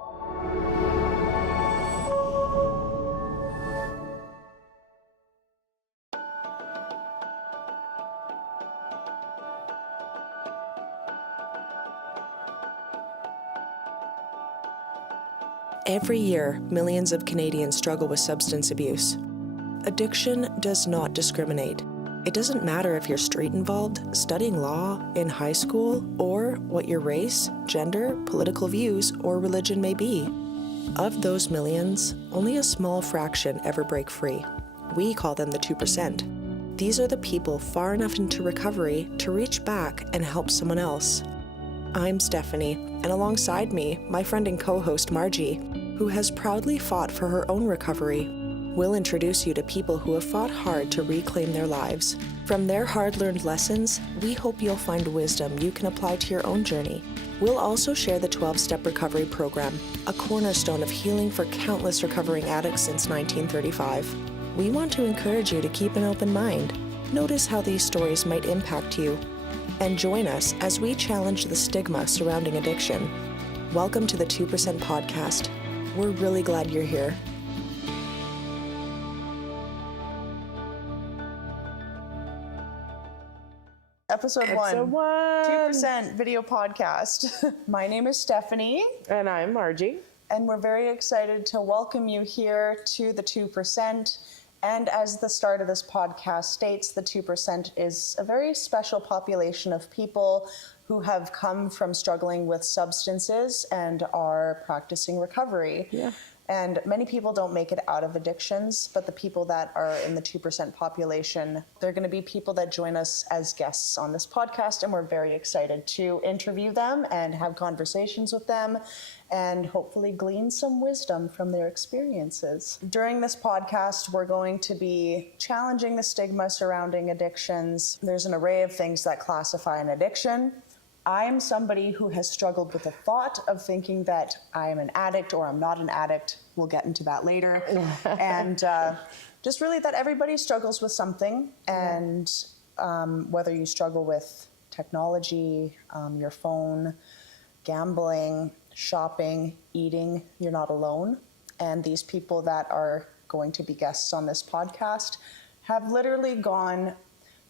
Every year, millions of Canadians struggle with substance abuse. Addiction does not discriminate. It doesn't matter if you're street involved, studying law, in high school, or what your race, gender, political views, or religion may be. Of those millions, only a small fraction ever break free. We call them the 2%. These are the people far enough into recovery to reach back and help someone else. I'm Stephanie, and alongside me, my friend and co-host Margie, who has proudly fought for her own recovery. We'll introduce you to people who have fought hard to reclaim their lives. From their hard-learned lessons, we hope you'll find wisdom you can apply to your own journey. We'll also share the 12-Step Recovery Program, a cornerstone of healing for countless recovering addicts since 1935. We want to encourage you to keep an open mind. Notice how these stories might impact you. And join us as we challenge the stigma surrounding addiction. Welcome to the 2% Podcast. We're really glad you're here. Episode 1, 2% Video Podcast. My name is Stephanie. And I'm Margie. And we're very excited to welcome you here to the 2%. And as the start of this podcast states, the 2% is a very special population of people who have come from struggling with substances and are practicing recovery. Yeah. And many people don't make it out of addictions, but the people that are in the 2% population, they're going to be people that join us as guests on this podcast, and we're very excited to interview them and have conversations with them and hopefully glean some wisdom from their experiences. During this podcast, we're going to be challenging the stigma surrounding addictions. There's an array of things that classify an addiction. I'm somebody who has struggled with the thought of thinking that I am an addict or I'm not an addict. We'll get into that later. And just really that everybody struggles with something. And whether you struggle with technology, your phone, gambling, shopping, eating, you're not alone. And these people that are going to be guests on this podcast have literally gone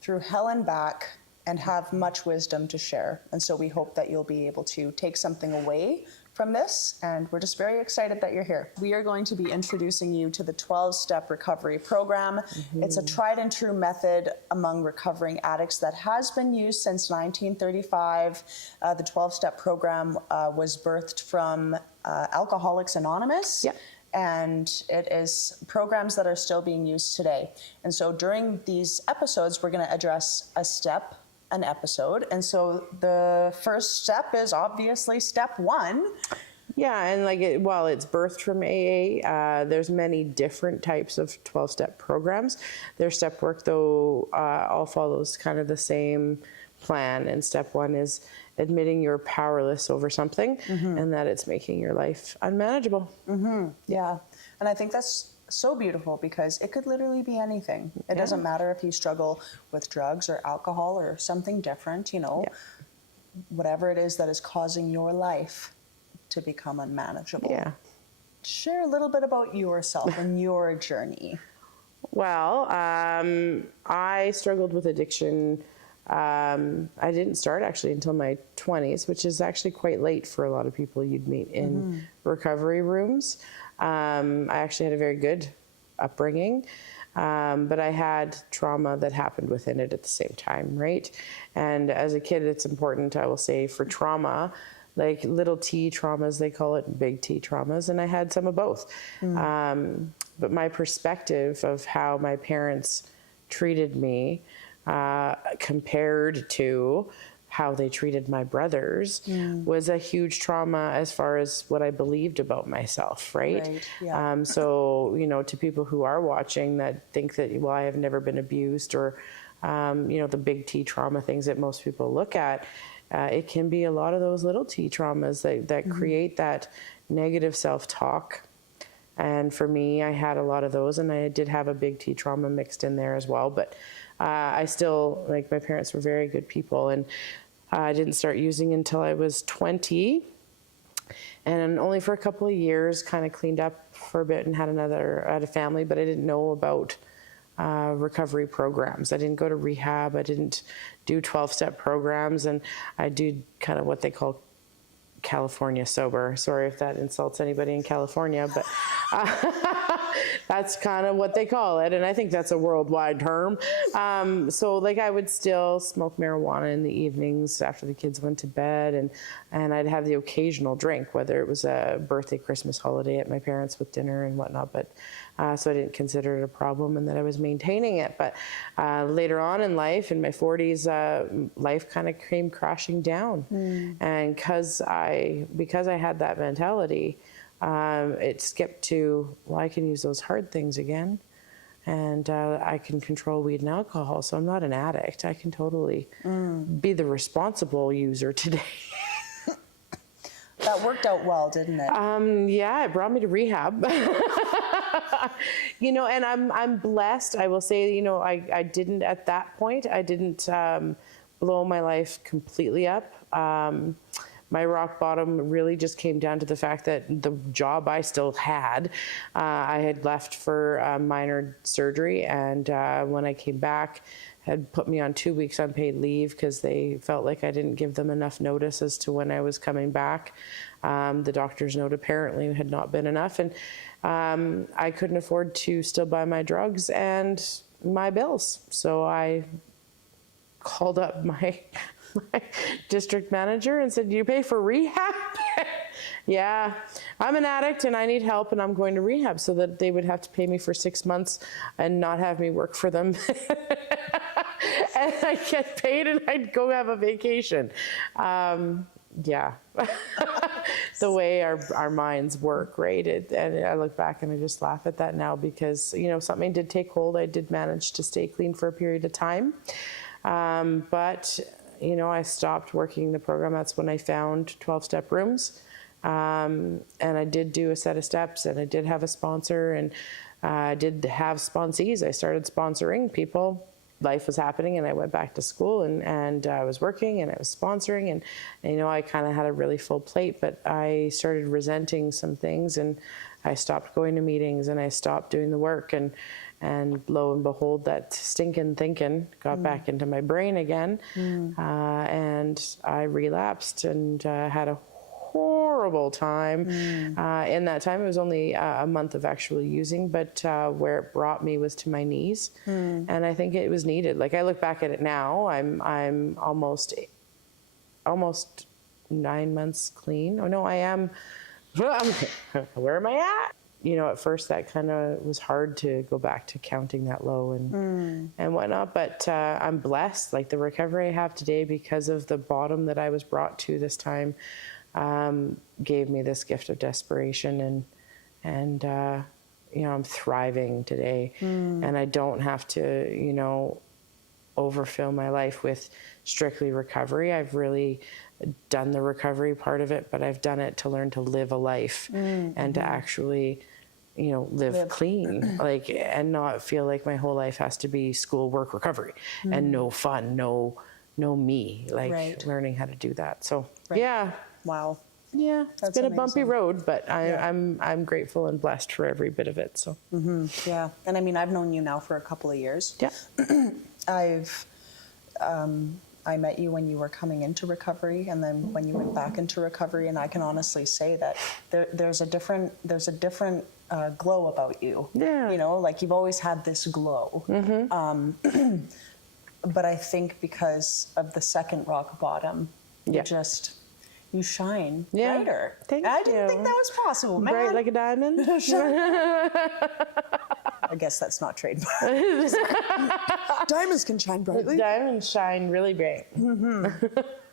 through hell and back and have much wisdom to share. And so we hope that you'll be able to take something away from this, and we're just very excited that you're here. We are going to be introducing you to the 12-Step Recovery Program. Mm-hmm. It's a tried and true method among recovering addicts that has been used since 1935. The 12-Step Program was birthed from Alcoholics Anonymous. Yep. And it is programs that are still being used today. And so during these episodes, we're going to address an episode. And so the first step is obviously step 1. Yeah, and it's birthed from AA. There's many different types of 12-step programs. Their step work, though, all follows kind of the same plan. And step 1 is admitting you're powerless over something, mm-hmm. and that it's making your life unmanageable. Mm-hmm. Yeah, and I think that's so beautiful because it could literally be anything. It doesn't matter if you struggle with drugs or alcohol or something different, whatever it is that is causing your life to become unmanageable. Yeah. Share a little bit about yourself and your journey. Well, I struggled with addiction. I didn't start actually until my 20s, which is actually quite late for a lot of people you'd meet in mm-hmm. recovery rooms. I actually had a very good upbringing, but I had trauma that happened within it at the same time, right? And as a kid, it's important, I will say, for trauma, like little T traumas, they call it, big T traumas, and I had some of both. Mm. But my perspective of how my parents treated me compared to how they treated my brothers was a huge trauma as far as what I believed about myself, right? Yeah. So, to people who are watching that think that, well, I have never been abused or, the big T trauma things that most people look at, it can be a lot of those little T traumas that mm-hmm. create that negative self-talk. And for me, I had a lot of those, and I did have a big T trauma mixed in there as well. But I still, my parents were very good people, and I didn't start using until I was 20. And only for a couple of years, kind of cleaned up for a bit and had a family, but I didn't know about recovery programs. I didn't go to rehab. I didn't do 12-step programs, and I do kind of what they call California sober. Sorry if that insults anybody in California, but that's kind of what they call it. And I think that's a worldwide term. So like I would still smoke marijuana in the evenings after the kids went to bed, and I'd have the occasional drink, whether it was a birthday, Christmas holiday at my parents with dinner and whatnot. But so I didn't consider it a problem, and that I was maintaining it. But later on in life, in my 40s, life kind of came crashing down. And because I had that mentality, it skipped to, well, I can use those hard things again, and I can control weed and alcohol. So I'm not an addict. I can totally be the responsible user today. That worked out well, didn't it? Yeah, it brought me to rehab. You know, and I'm blessed. I will say, you know, I didn't at that point. I didn't blow my life completely up. My rock bottom really just came down to the fact that the job I still had, I had left for minor surgery, and when I came back, had put me on 2 weeks unpaid leave because they felt like I didn't give them enough notice as to when I was coming back. The doctor's note apparently had not been enough, and I couldn't afford to still buy my drugs and my bills. So I called up my district manager and said, "Do you pay for rehab?" Yeah, I'm an addict and I need help, and I'm going to rehab, so that they would have to pay me for 6 months and not have me work for them. And I'd get paid and I'd go have a vacation. Yeah, the way our minds work, right? And I look back and I just laugh at that now, because, you know, something did take hold. I did manage to stay clean for a period of time. But, you know, I stopped working the program. That's when I found 12-step rooms. And I did do a set of steps, and I did have a sponsor, and I did have sponsees. I started sponsoring people. Life was happening, and I went back to school, and I was working, and I was sponsoring, and you know, I kind of had a really full plate, but I started resenting some things, and I stopped going to meetings, and I stopped doing the work, and lo and behold, that stinking thinking got back into my brain again, and I relapsed and had a horrible time. In that time, it was only a month of actually using, but where it brought me was to my knees, and I think it was needed. Like, I look back at it now, I'm almost 9 months clean. Oh no, I am. Where am I at? You know, at first that kind of was hard to go back to counting that low and whatnot, but I'm blessed. Like, the recovery I have today, because of the bottom that I was brought to this time, gave me this gift of desperation, and you know, I'm thriving today, and I don't have to, you know, overfill my life with strictly recovery. I've really done the recovery part of it, but I've done it to learn to live a life and to actually, you know, live clean, like, and not feel like my whole life has to be school, work, recovery, and no fun, no me, like learning how to do that. So yeah. Wow. Yeah, it's been a bumpy road, but I'm grateful and blessed for every bit of it. So yeah, and I mean, I've known you now for a couple of years. Yeah. I met you when you were coming into recovery, and then when you went back into recovery, and I can honestly say that there's a different glow about you. Yeah. You know, like, you've always had this glow. But I think because of the second rock bottom, you shine brighter. Thank I you. didn't think that was possible, man. Bright like a diamond. I guess that's not trademark. Diamonds can shine brightly. Diamonds shine really bright.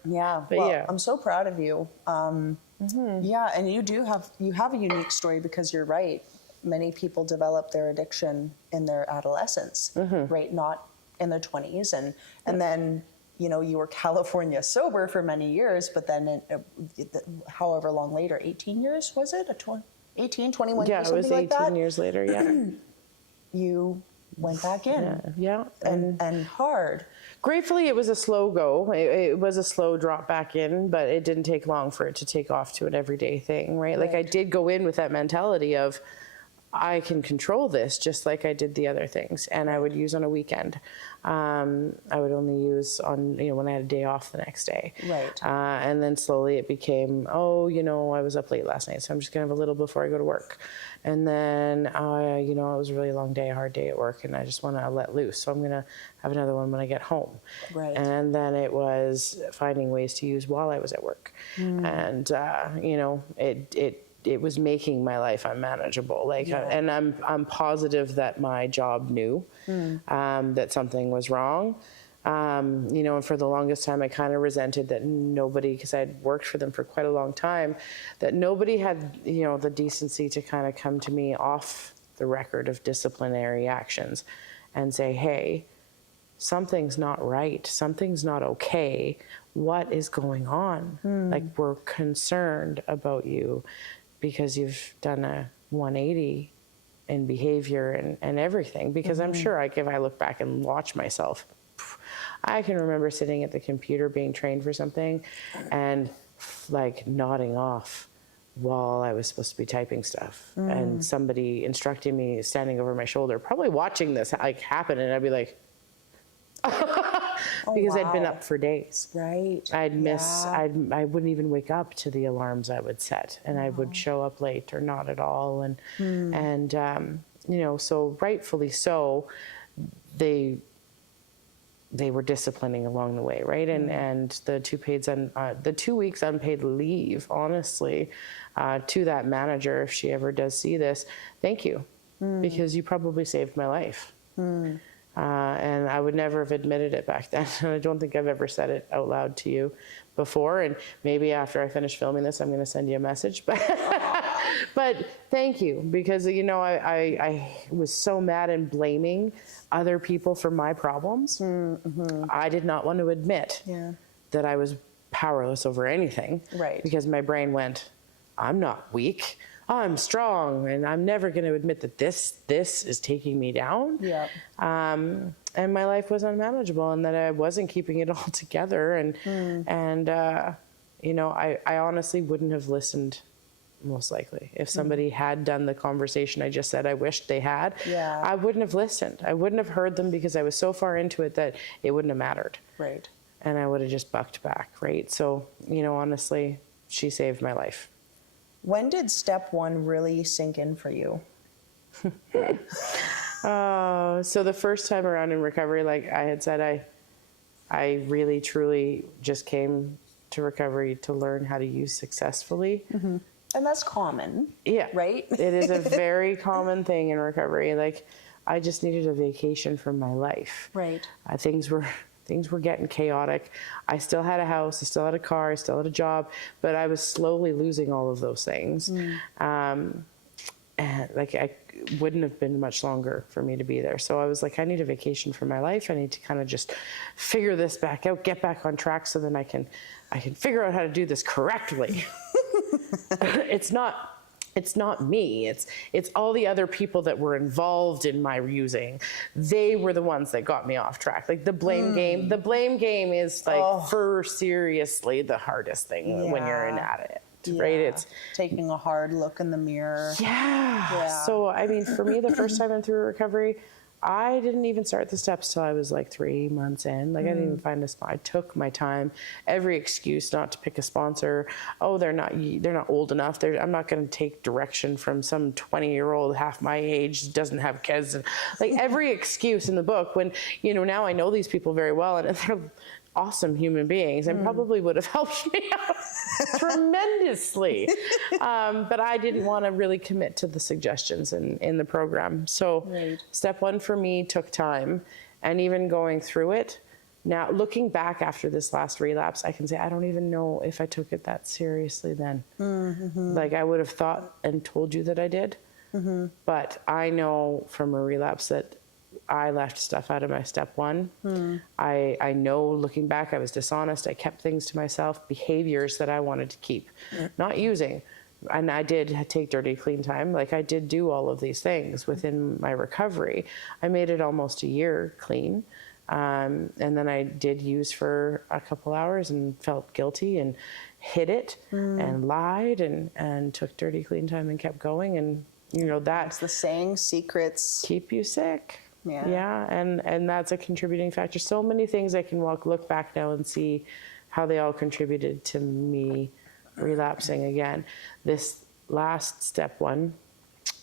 Yeah. But well, I'm so proud of you. Yeah, and you have a unique story, because you're right. Many people develop their addiction in their adolescence, right? Not in their 20s, and then, you know, you were California sober for many years, but then however long later, 18 years, was it? 18, 21 years, something like that? Yeah, it was 18 years later, yeah. You went back in. Yeah. And hard. Gratefully, it was a slow go. It was a slow drop back in, but it didn't take long for it to take off to an everyday thing, right? Like I did go in with that mentality of, I can control this just like I did the other things. And I would use on a weekend. I would only use on, when I had a day off the next day. Right. And then slowly it became, I was up late last night, so I'm just going to have a little before I go to work. And then, it was a really long day, a hard day at work, and I just want to let loose. So I'm going to have another one when I get home. Right. And then it was finding ways to use while I was at work. And, it was making my life unmanageable. And I'm positive that my job knew that something was wrong. And for the longest time, I kind of resented that nobody, because I'd worked for them for quite a long time, that nobody had, the decency to kind of come to me off the record of disciplinary actions and say, hey, something's not right. Something's not okay. What is going on? Like, we're concerned about you because you've done a 180 in behavior and everything. Because I'm sure, if I look back and watch myself, I can remember sitting at the computer being trained for something and nodding off while I was supposed to be typing stuff. And somebody instructing me standing over my shoulder, probably watching this happen, and I'd be like, because I'd been up for days. Right. I wouldn't even wake up to the alarms I would set, and I would show up late or not at all. And so rightfully so, they were disciplining along the way, right? And the 2 weeks unpaid leave, honestly, to that manager, if she ever does see this, thank you, because you probably saved my life. And I would never have admitted it back then. I don't think I've ever said it out loud to you before. And maybe after I finish filming this, I'm going to send you a message. But thank you, because, I was so mad and blaming other people for my problems. I did not want to admit that I was powerless over anything. Right. Because my brain went, I'm not weak. I'm strong, and I'm never going to admit that this is taking me down. Yeah. And my life was unmanageable, and that I wasn't keeping it all together. And I honestly wouldn't have listened, most likely, if somebody had done the conversation I just said I wished they had. Yeah. I wouldn't have listened. I wouldn't have heard them, because I was so far into it that it wouldn't have mattered. Right. And I would have just bucked back. Right. So, honestly, she saved my life. When did step one really sink in for you? So the first time around in recovery, like I had said, I really, truly just came to recovery to learn how to use successfully. And that's common. Yeah. Right? It is a very common thing in recovery. Like, I just needed a vacation from my life. Right. Things were getting chaotic. I still had a house, I still had a car, I still had a job, but I was slowly losing all of those things. And I wouldn't have been much longer for me to be there. So I was like, I need a vacation from my life. I need to kind of just figure this back out, get back on track, so then I can figure out how to do this correctly. It's not me. It's all the other people that were involved in my using. They were the ones that got me off track. Like the blame game. The blame game is for seriously the hardest thing when you're at it. Right? It's taking a hard look in the mirror. Yeah. So for me, the first time I'm through recovery, I didn't even start the steps till I was 3 months in. Like I didn't even find a spot. I took my time. Every excuse not to pick a sponsor. Oh, they're not old enough. I'm not going to take direction from some 20-year-old half my age, doesn't have kids. Every excuse in the book, when now I know these people very well, and they're awesome human beings, and probably would have helped me out tremendously. But I didn't want to really commit to the suggestions in the program. So step one for me took time, and even going through it, now looking back after this last relapse, I can say I don't even know if I took it that seriously then. I would have thought and told you that I did, but I know from a relapse that I left stuff out of my step one. I know, looking back, I was dishonest. I kept things to myself, behaviors that I wanted to keep. Not using, and I did take dirty clean time. Like I did do all of these things within my recovery. I made it almost a year clean. And then I did use for a couple hours and felt guilty and hid it and lied and took dirty clean time and kept going. And you know, that's the saying, secrets keep you sick. Yeah. And that's a contributing factor. So many things I can look back now and see how they all contributed to me relapsing again. This last step one,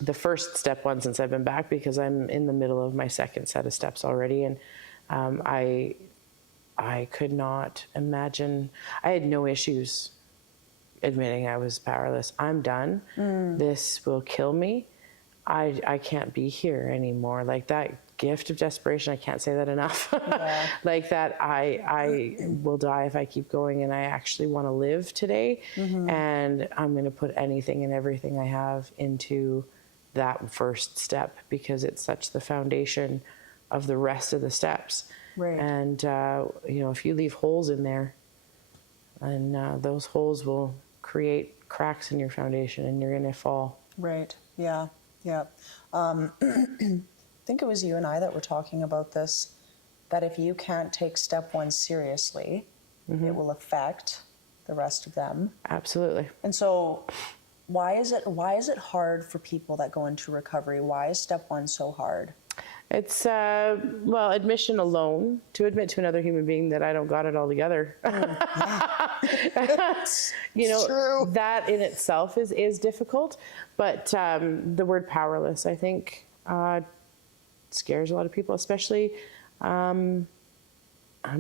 the first step one since I've been back, because I'm in the middle of my second set of steps already. And I could not imagine, I had no issues admitting I was powerless. I'm done. This will kill me. I can't be here anymore. Like that gift of desperation, I can't say that enough. Yeah. Like that I will die if I keep going, and I actually want to live today. And I'm going to put anything and everything I have into that first step, because it's such the foundation of the rest of the steps. Right. And, you know, if you leave holes in there, and those holes will create cracks in your foundation and you're going to fall. Right. Yeah. Yeah. I think it was you and I that were talking about this, that if you can't take step one seriously, it will affect the rest of them. Absolutely. And so why is it hard for people that go into recovery? Why is step one so hard? It's, well, admission alone, to admit to another human being that I don't got it all together. You know, true. That in itself is difficult, but the word powerless, I think, scares a lot of people, especially, I'm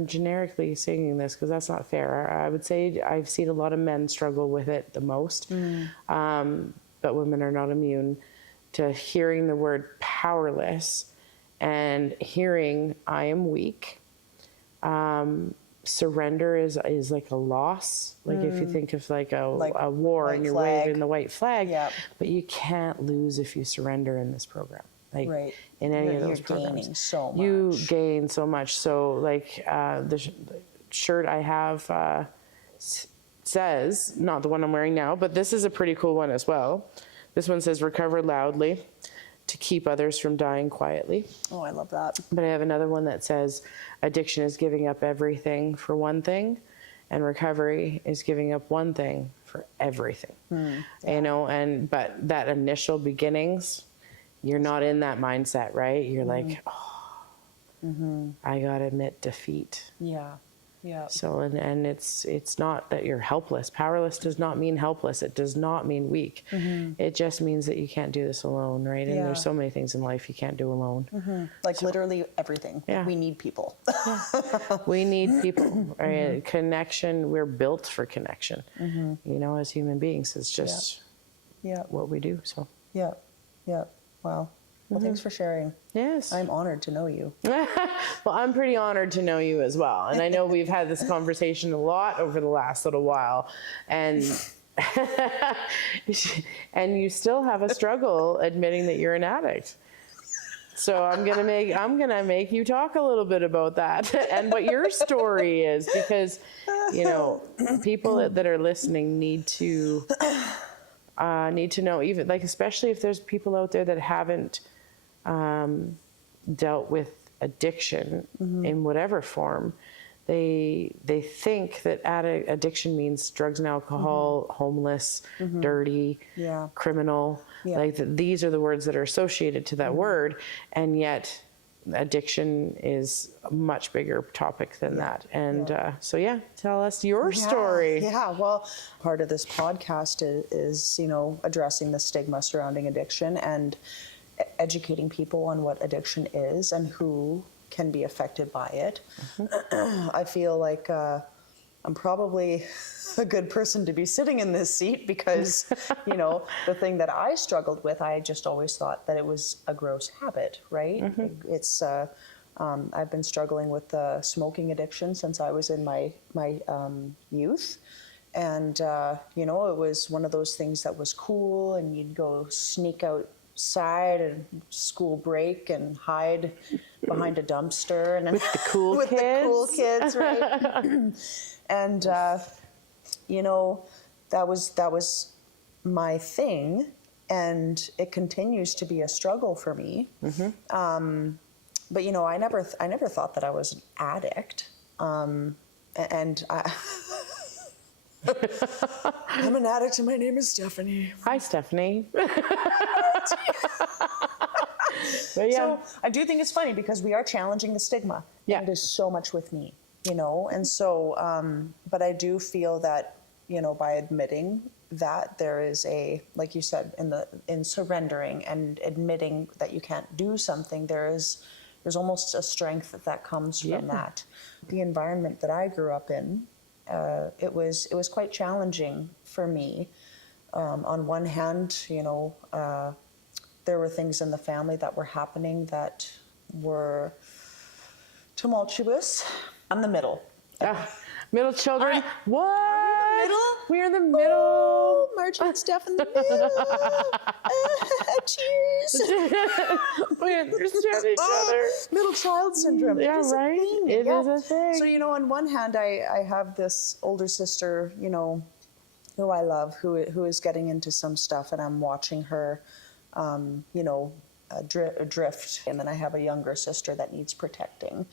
generically saying this because that's not fair. I would say I've seen a lot of men struggle with it the most, but women are not immune to hearing the word powerless and hearing I am weak. Surrender is like a loss. Like if you think of like a war and you're waving the white flag, but you can't lose if you surrender in this program. Like in any of those programs, gaining so much. You gain so much. So like the shirt I have says, not the one I'm wearing now, but this is a pretty cool one as well. This one says, recover loudly to keep others from dying quietly. Oh, I love that. But I have another one that says, addiction is giving up everything for one thing, and recovery is giving up one thing for everything. You know, but that initial beginnings, you're not in that mindset, right? You're like, oh, I gotta admit defeat. Yeah. Yeah. So, and it's not that you're helpless. Powerless does not mean helpless. It does not mean weak. It just means that you can't do this alone, right? And there's so many things in life you can't do alone. Like literally everything. Yeah. We need people. We need people, right? Connection. We're built for connection. You know, as human beings, it's just what we do. So. Yeah. Yeah. Wow. Well, thanks for sharing. Yes. I'm honored to know you. Well, I'm pretty honored to know you as well. And I know we've had this conversation a lot over the last little while. And and you still have a struggle admitting that you're an addict. So I'm gonna make you talk a little bit about that and what your story is, because you know, people that are listening need to know, even like, especially if there's people out there that haven't dealt with addiction in whatever form. They think that addiction means drugs and alcohol, homeless, dirty, criminal. Like these are the words that are associated to that word, and yet addiction is a much bigger topic than that. And so tell us your story. Yeah, well, part of this podcast is you know, addressing the stigma surrounding addiction and educating people on what addiction is and who can be affected by it. I feel like I'm probably a good person to be sitting in this seat because, you know, the thing that I struggled with, I just always thought that it was a gross habit, right? It's, I've been struggling with smoking addiction since I was in my youth. And, you know, it was one of those things that was cool, and you'd go sneak outside and school break and hide behind a dumpster and with the cool with kids. The cool kids, right? And you know, that was my thing, and it continues to be a struggle for me. But, you know, I never thought that I was an addict. And I, I'm an addict and my name is Stephanie. Hi, Stephanie. But yeah. So I do think it's funny because we are challenging the stigma. Yeah. And it is so much with me, you know? And so, but I do feel that, you know, by admitting that there is a, like you said, in surrendering and admitting that you can't do something, there's almost a strength that comes from that. The environment that I grew up in, it was quite challenging for me. On one hand, you know, there were things in the family that were happening that were tumultuous. I'm the middle. Middle children. What? Middle? We're in the middle. Oh, Margie and Steph in the middle. Cheers. We understand each other. Middle child syndrome. Yeah, It is a right? thing. It is a thing. So, you know, on one hand, I have this older sister, you know, who I love, who is getting into some stuff, and I'm watching her, you know, drift. And then I have a younger sister that needs protecting,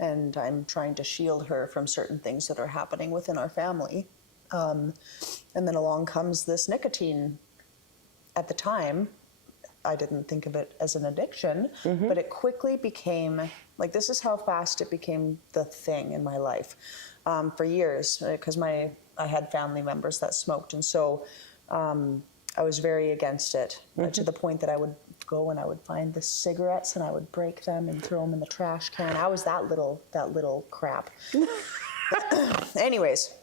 and I'm trying to shield her from certain things that are happening within our family. And then along comes this nicotine. At the time, I didn't think of it as an addiction, but it quickly became, like, this is how fast it became the thing in my life. For years, because I had family members that smoked, and so I was very against it, to the point that I would go and I would find the cigarettes and I would break them and throw them in the trash can. I was that little crap. Anyways,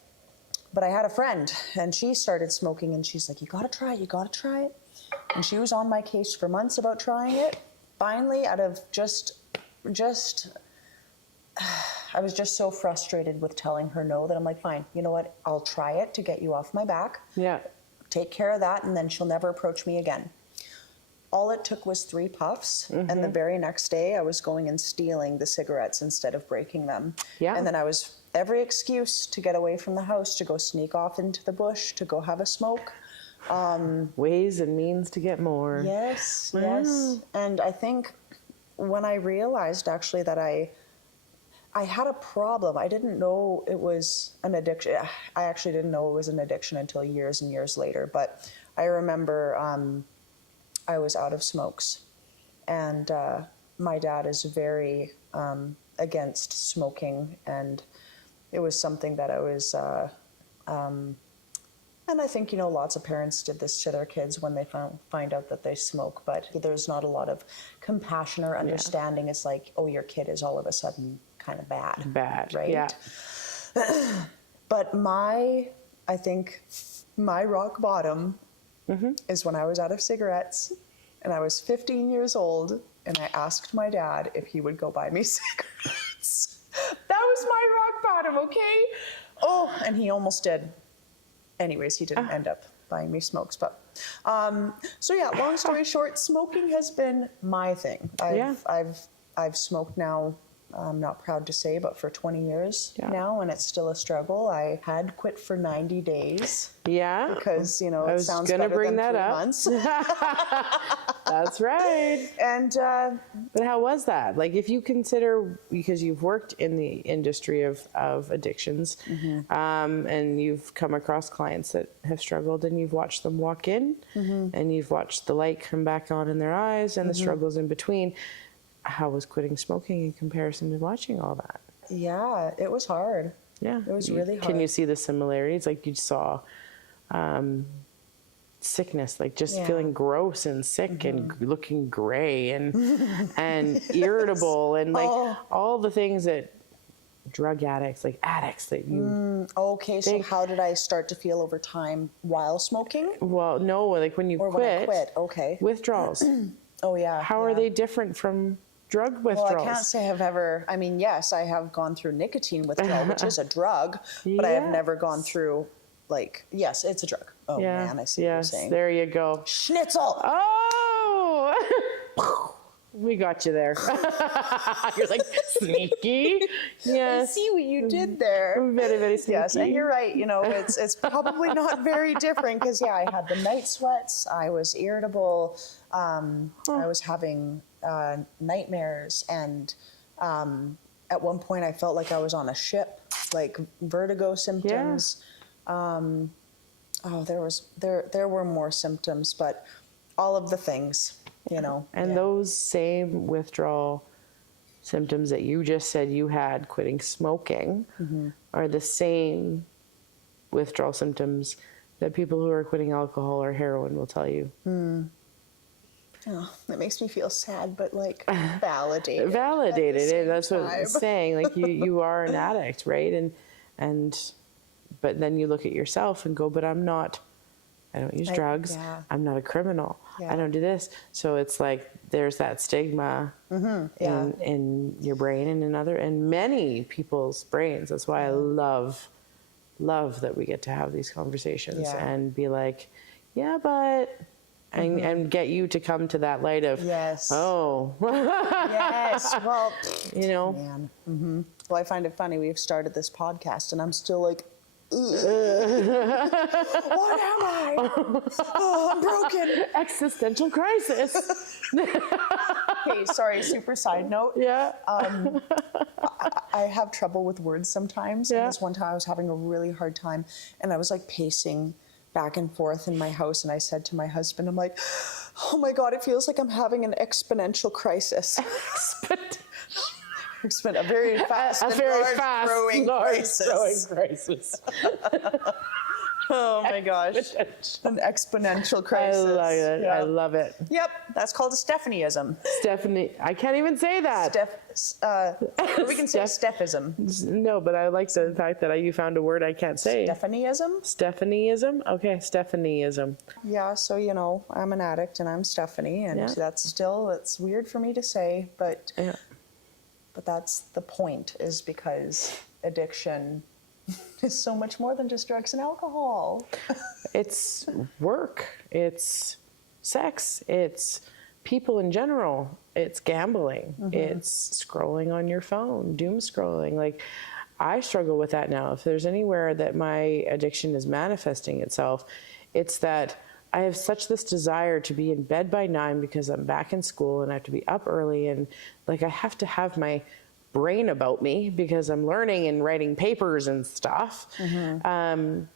but I had a friend and she started smoking, and she's like, you gotta try it. And she was on my case for months about trying it. Finally, out of just I was just so frustrated with telling her no that I'm like, fine, you know what? I'll try it to get you off my back. Yeah. Take care of that, and then she'll never approach me again. All it took was 3 puffs, and the very next day I was going and stealing the cigarettes instead of breaking them. Yeah. And then I was every excuse to get away from the house, to go sneak off into the bush, to go have a smoke. Ways and means to get more. Yes, yes. And I think when I realized actually that I had a problem, I didn't know it was an addiction. I actually didn't know it was an addiction until years and years later. But I remember I was out of smokes, and my dad is very against smoking, and it was something that I was, and I think, you know, lots of parents did this to their kids when they find out that they smoke, but there's not a lot of compassion or understanding. Yeah. It's like, oh, your kid is all of a sudden kind of bad. Right? Yeah. But I think my rock bottom is when I was out of cigarettes and I was 15 years old, and I asked my dad if he would go buy me cigarettes. That was my rock bottom, okay? Oh, and he almost did. Anyways, he didn't end up buying me smokes, but so yeah, long story short, smoking has been my thing. I've smoked now, I'm not proud to say, but for 20 years now, and it's still a struggle. I had quit for 90 days. Yeah. Because, you know, I it was sounds gonna better bring than that 3 up. months. That's right. And but how was that? Like, if you consider, because you've worked in the industry of addictions, and you've come across clients that have struggled, and you've watched them walk in, and you've watched the light come back on in their eyes and the struggles in between. How was quitting smoking in comparison to watching all that? yeah, it was hard. Yeah. It was really hard. Can you see the similarities? Like, you saw sickness, like just feeling gross and sick and looking gray and irritable and like all the things that drug addicts, like addicts that you Okay, so how did I start to feel over time while smoking? well, no, like when you Or quit, when I quit, okay. withdrawals. Oh yeah. How are they different from drug withdrawals? Well, I can't say I've ever, I mean, yes, I have gone through nicotine withdrawal, which is a drug, but I have never gone through, like, yes, it's a drug. Oh man, I see what you're saying. There you go. Schnitzel! Oh! We got you there. You're like, sneaky. Yes. I see what you did there. Very, very sneaky. Yes, and you're right. It's probably not very different because, I had the night sweats. I was irritable. I was having nightmares. And at one point, I felt like I was on a ship, like vertigo symptoms. There were more symptoms, but all of the things. And those same withdrawal symptoms that you just said you had quitting smoking are the same withdrawal symptoms that people who are quitting alcohol or heroin will tell you. Oh, that makes me feel sad, but like validated. Validated. That's what I'm saying. Like you are an addict, right? But then you look at yourself and go, but I don't use drugs. Yeah. I'm not a criminal. Yeah. I don't do this. So it's like there's that stigma in your brain and in many people's brains. That's why I love that we get to have these conversations and be like, yeah, but and get you to come to that light of yes. Oh. Yes. Well, man. Mm-hmm. Well, I find it funny. We've started this podcast and I'm still like, what am I? Oh, I'm broken. Existential crisis. Hey, sorry, super side note. Yeah. I have trouble with words sometimes. Yeah. And this one time I was having a really hard time and I was like pacing back and forth in my house and I said to my husband, I'm like, oh my God, it feels like I'm having an exponential crisis. A very fast, growing crisis. Oh my gosh. An exponential crisis. I love it. Yeah. I love it. Yep. That's called a Stephanieism. Stephanie. I can't even say that. We can say Stephism. No, but I like the fact that you found a word I can't say. Stephanieism? Stephanieism? Okay, Stephanieism. Yeah, so, I'm an addict and I'm Stephanie, and that's weird for me to say, but that's the point, is because addiction is so much more than just drugs and alcohol. It's work, it's sex, it's people in general, it's gambling, it's scrolling on your phone, doom scrolling. Like, I struggle with that now. If there's anywhere that my addiction is manifesting itself, it's that I have such this desire to be in bed by 9 because I'm back in school and I have to be up early, and like I have to have my brain about me because I'm learning and writing papers and stuff. And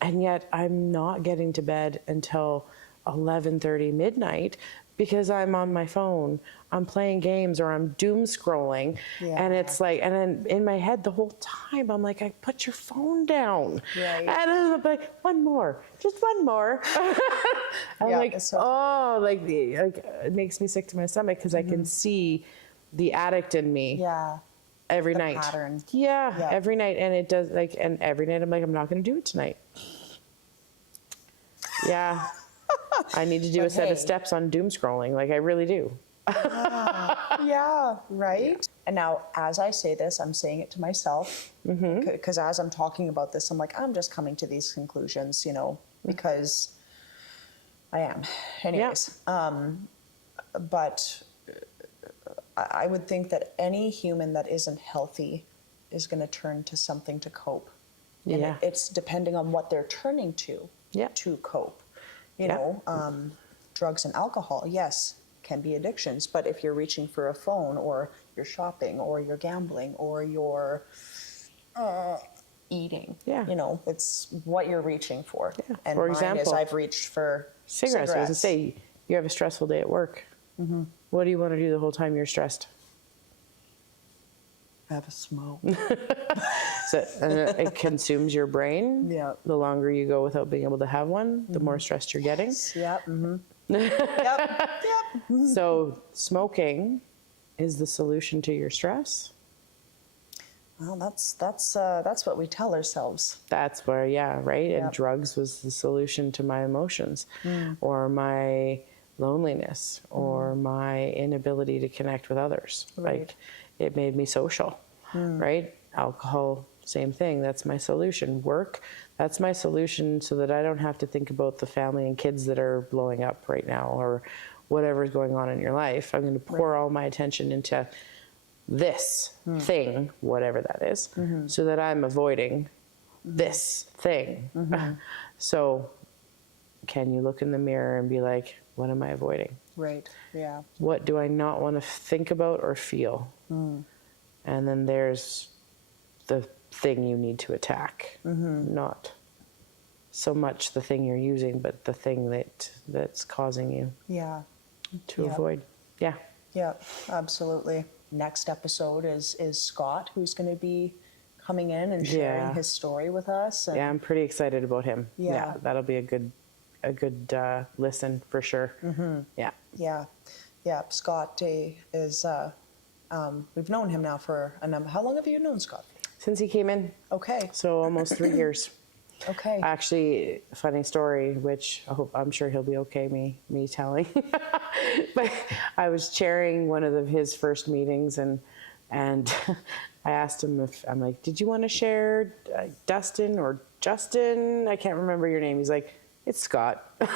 yet I'm not getting to bed until 11:30 midnight because I'm on my phone, I'm playing games, or I'm doom scrolling. And it's like, and then in my head the whole time I'm like, I put your phone down. And I'm like, just one more. I'm like, so it makes me sick to my stomach because I can see the addict in me every night. Pattern. Every night. And it does, like, and every night I'm like, I'm not going to do it tonight. I need to do a set of steps on doom scrolling. Like, I really do. Right. And now, as I say this, I'm saying it to myself, because as I'm talking about this, I'm like, I'm just coming to these conclusions, because I am. Anyways, but I would think that any human that isn't healthy is going to turn to something to cope. And it's depending on what they're turning to cope. You know, drugs and alcohol, yes, can be addictions. But if you're reaching for a phone, or you're shopping, or you're gambling, or you're eating, it's what you're reaching for. And for mine example, is I've reached for cigarettes. I was going to say, you have a stressful day at work. What do you want to do the whole time you're stressed? Have a smoke. So it consumes your brain. The longer you go without being able to have one, the more stressed you're getting. So smoking is the solution to your stress? Well, that's what we tell ourselves. That's where, right? And drugs was the solution to my emotions, or my loneliness, or my inability to connect with others. Like, it made me social, right? Alcohol, same thing. That's my solution. Work, that's my solution, so that I don't have to think about the family and kids that are blowing up right now, whatever's going on in your life. I'm going to pour all my attention into this thing, whatever that is, so that I'm avoiding this thing. So can you look in the mirror and be like, what am I avoiding? Right. Yeah. What do I not want to think about or feel? And then there's the thing you need to attack, not so much the thing you're using, but the thing that's causing you to avoid. Yeah. Yeah, absolutely. Next episode is Scott, who's going to be coming in and sharing his story with us. And I'm pretty excited about him. Yeah. That'll be a good listen for sure. Yeah. Scott is, we've known him now for a number. How long have you known Scott? Since he came in. Okay. So almost 3 years. Okay. Actually, funny story, which I'm sure he'll be okay me telling. But I was chairing one of his first meetings, and I asked him if, I'm like, did you want to share Dustin or Justin? I can't remember your name. He's like, it's Scott. And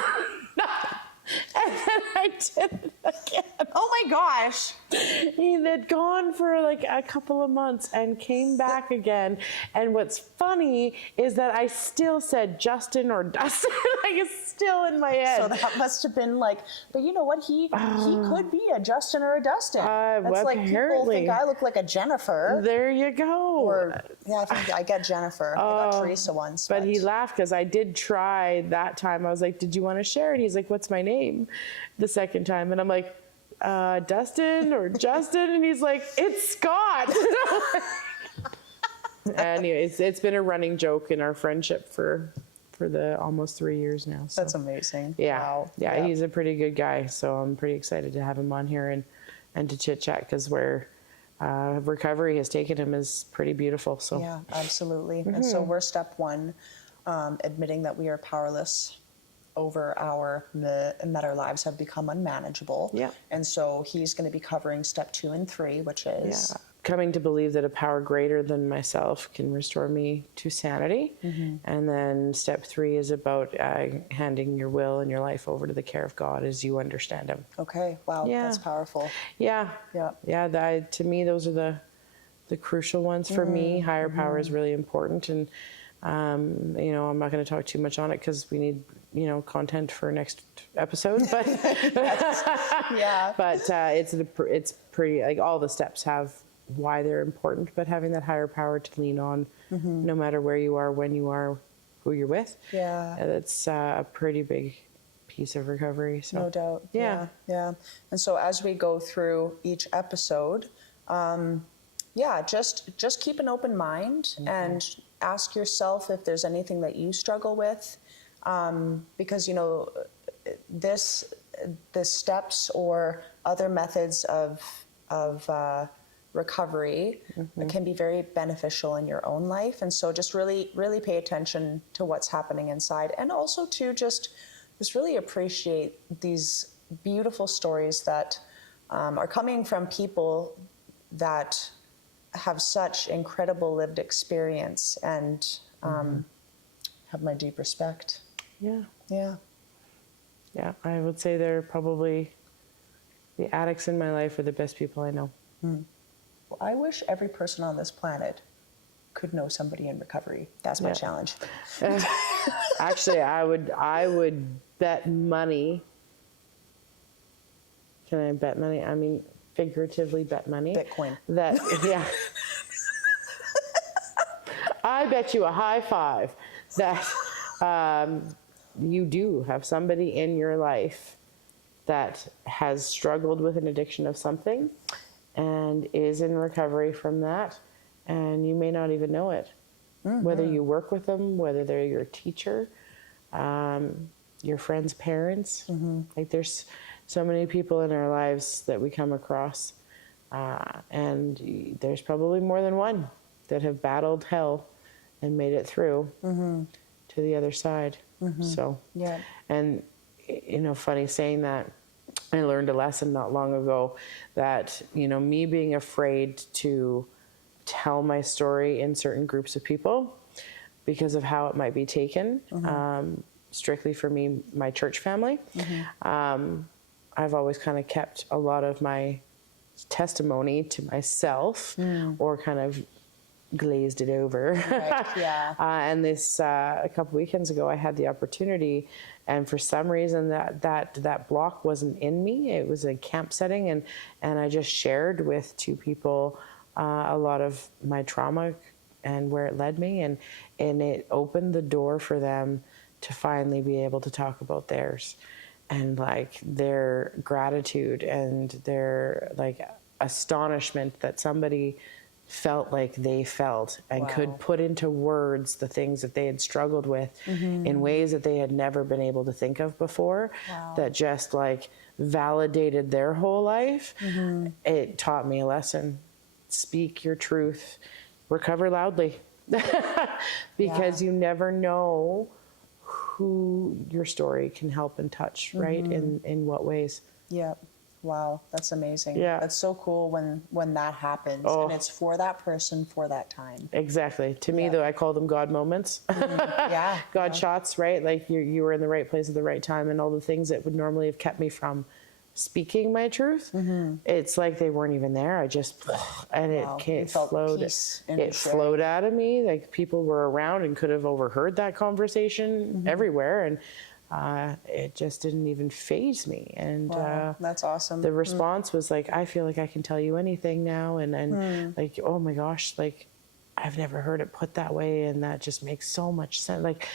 then I did it again. Oh my gosh. He had gone for like a couple of months and came back again. And what's funny is that I still said Justin or Dustin. Like, it's still in my head. So that must have been like, but you know what? He could be a Justin or a Dustin. That's like people think I look like a Jennifer. There you go. Or I think I get Jennifer. I got Teresa once. But he laughed because I did try that time. I was like, did you want to share it? He's like, what's my name? The second time. And I'm like, Dustin or Justin? And he's like, it's Scott. Anyway, it's been a running joke in our friendship for the almost 3 years now. So. That's amazing. Yeah. Wow. Yeah, he's a pretty good guy. So I'm pretty excited to have him on here and to chit chat, because where recovery has taken him is pretty beautiful. So yeah, absolutely. And so we're step one, admitting that we are powerless over and that our lives have become unmanageable. Yeah. And so he's going to be covering step 2 and 3, which is coming to believe that a power greater than myself can restore me to sanity. And then step 3 is about handing your will and your life over to the care of God as you understand him. Okay. Wow. Yeah. That's powerful. Yeah. Yeah. To me, those are the crucial ones for me. Higher power is really important. And, I'm not going to talk too much on it because we need, content for next episode, but, but it's pretty, like, all the steps have why they're important, but having that higher power to lean on, no matter where you are, when you are, who you're with. Yeah. That's a pretty big piece of recovery. So. No doubt. Yeah. Yeah. And so as we go through each episode, just keep an open mind and ask yourself if there's anything that you struggle with. Because, the steps or other methods of recovery can be very beneficial in your own life. And so just really, really pay attention to what's happening inside, and also to just really appreciate these beautiful stories that are coming from people that have such incredible lived experience, and have my deep respect. Yeah, I would say they're probably the addicts in my life are the best people I know. Well, I wish every person on this planet could know somebody in recovery. That's my challenge. Actually, I would bet money. Can I bet money? I mean, figuratively bet money. Bitcoin. That, yeah. I bet you a high five that you do have somebody in your life that has struggled with an addiction of something and is in recovery from that, and you may not even know it. Whether you work with them, whether they're your teacher, your friend's parents. Like, there's so many people in our lives that we come across, and there's probably more than one that have battled hell and made it through to the other side. So, and funny saying that, I learned a lesson not long ago that, me being afraid to tell my story in certain groups of people because of how it might be taken, strictly for me, my church family, I've always kind of kept a lot of my testimony to myself or kind of glazed it over. Right, yeah. And this, a couple weekends ago, I had the opportunity, and for some reason that block wasn't in me. It was a camp setting, and I just shared with two people a lot of my trauma and where it led me, and it opened the door for them to finally be able to talk about theirs, and like their gratitude and their like astonishment that somebody felt like they felt and could put into words the things that they had struggled with in ways that they had never been able to think of before, that just like validated their whole life. It taught me a lesson. Speak your truth, recover loudly, because you never know who your story can help and touch, right? In what ways. Yep. Wow, that's amazing. Yeah. That's so cool when that happens, and it's for that person for that time. Exactly. To me, though, I call them God moments. Yeah. God shots, right? Like you were in the right place at the right time, and all the things that would normally have kept me from speaking my truth, it's like they weren't even there. I just, and it flowed. It flowed out of me. Like people were around and could have overheard that conversation everywhere, and it just didn't even faze me. And that's awesome. The response was like, I feel like I can tell you anything now, and like, oh my gosh, like I've never heard it put that way, and that just makes so much sense. Like,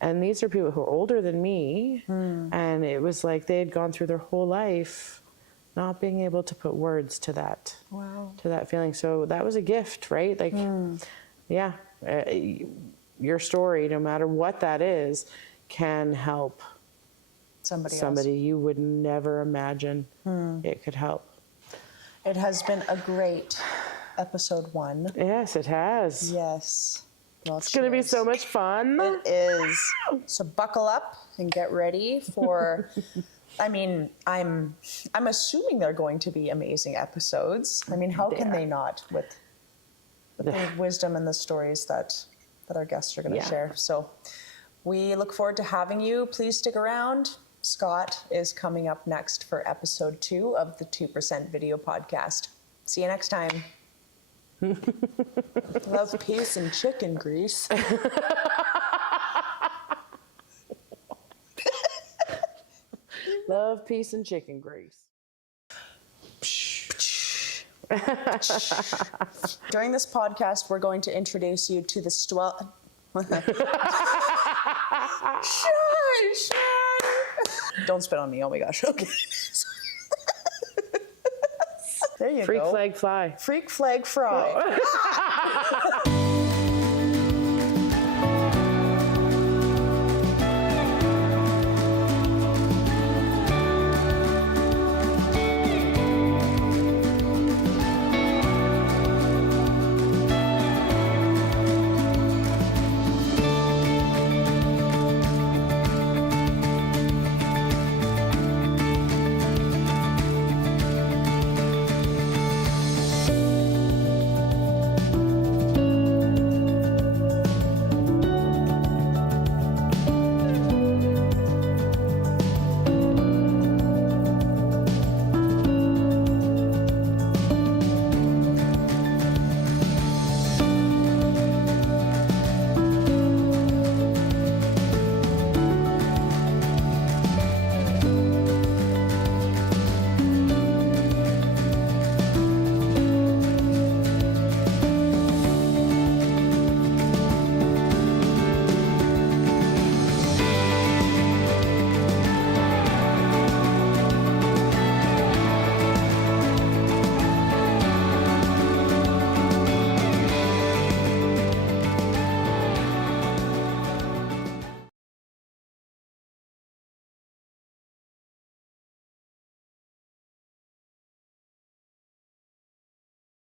and these are people who are older than me, and it was like they had gone through their whole life not being able to put words to that, to that feeling. So that was a gift, right? Like, your story, no matter what that is, can help somebody you would never imagine it could help. It has been a great episode 1. Yes, it has. Yes. Well, it's going to be so much fun. It is. So buckle up and get ready for, I mean, I'm assuming they're going to be amazing episodes. I mean, how can they not with the wisdom and the stories that our guests are going to share. So we look forward to having you. Please stick around. Scott is coming up next for episode 2 of the 2% Video Podcast. See you next time. Love, peace, and chicken grease. Love, peace, and chicken grease. During this podcast, we're going to introduce you to the Don't spit on me. Oh my gosh. Okay. There you go. Freak flag fly. Freak flag fry.